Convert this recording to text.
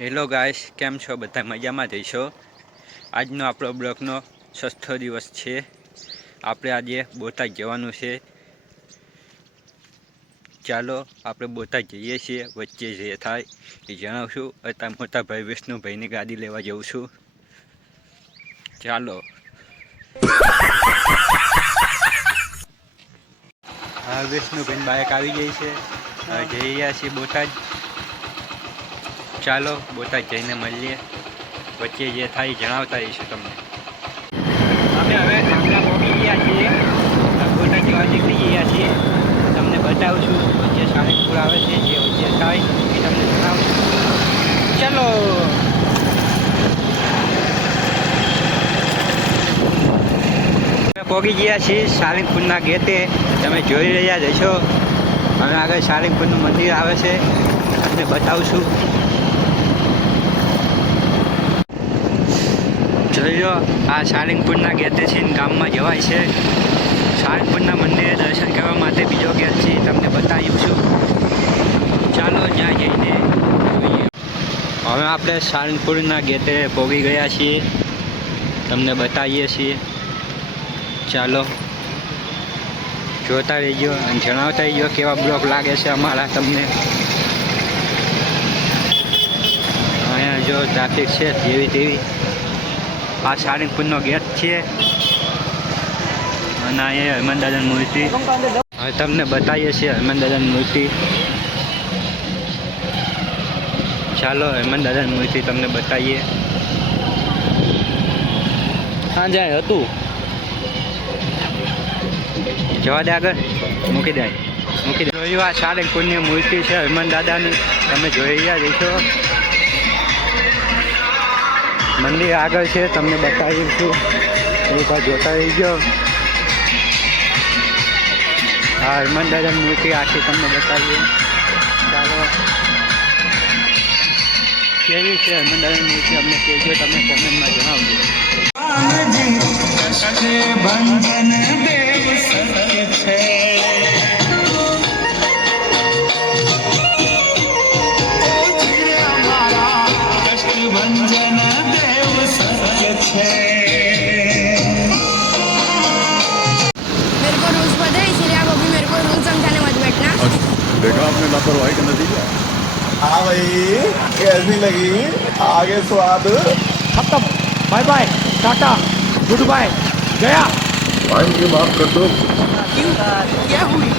Hello guys, કેમ છો? બધા મજામાં જઈશો. આજનો આપણો બ્લોગનો 6થો દિવસ છે. આપણે આજે બોટાદ જવાનું છે. ચાલો આપણે બોટાદ જઈએ છીએ. વચ્ચે જે થાય એ જણાવશું. અત્યારે મોટા ભાઈ વિષ્ણુભાઈની ગાડી લેવા જઉં છું. ચાલો. હા, વિષ્ણુભાઈની બાઇક આવી ગઈ છે. જઈ રહ્યા છીએ બોટાદ. ચાલો બોટાદ જઈને મળીએ. વચ્ચે જે થાય જણાવતા રહીશું તમને. અમે હવે ખાંગા પહોંચી ગયા છીએ. બોટાદ જવા નીકળી ગયા છીએ. તમને બતાવશું વચ્ચે સાળંગપુર આવે છે. જે વચ્ચે થાય એ તમને જણાવશું. ચલો. અમે પહોંચી ગયા છીએ સાળંગપુરના ગેટે. તમે જોઈ રહ્યા જશો. હવે આગળ સાળંગપુરનું મંદિર આવે છે. તમને બતાવશું. જોઈ લો, આ સાળંગપુરના ગેટે છે. ગામમાં જવાય છે. સાળંગપુરના મંદિરે દર્શન કરવા માટે બીજો ગેટ છે. તમને બતાવીશું. ચાલો ત્યાં જઈને જોઈએ. હવે આપણે સાળંગપુરના ગેટે પહોંચી ગયા છીએ. તમને બતાવીએ છીએ. ચાલો જોતા રહીજો અને જણાવતા રહીજો કેવા બ્લોગ લાગે છે અમારા તમને. અહીંયા જો ટ્રાફિક છે જેવી તેવી. આ સાળંગપુરનો ગેટ છે અને અહીંયા હનુમાન દાદાની મૂર્તિ. હવે તમને બતાવીએ છીએ હનુમાન દાદાની મૂર્તિ. ચાલો હનુમાન દાદાની મૂર્તિ તમને બતાવીએ. હા જાય હતું જવા દે આગળ મૂકી દે. જોયું આ સાળંગપુરની મૂર્તિ છે હનુમાન દાદાની. તમે જોઈ રહ્યા જઈશો. મંદિર આગળ છે. તમને બતાવીશું. એક વાર જોતા રહી ગયો. હા, હનુમાન દાદાની મૂર્તિ આખી તમને બતાવીએ. ચાલો કેવી છે હનુમાન દાદાની મૂર્તિ અમને કહેજો. તમે કોમેન્ટમાં જણાવજો. देखा आपने लापरवाही का नतीजा। हाँ भाई, कैसी लगी? आगे स्वाद खत्म। Bye bye, tata, good bye, गया। भाई मुझे माफ कर दो। क्यों? क्या हुई?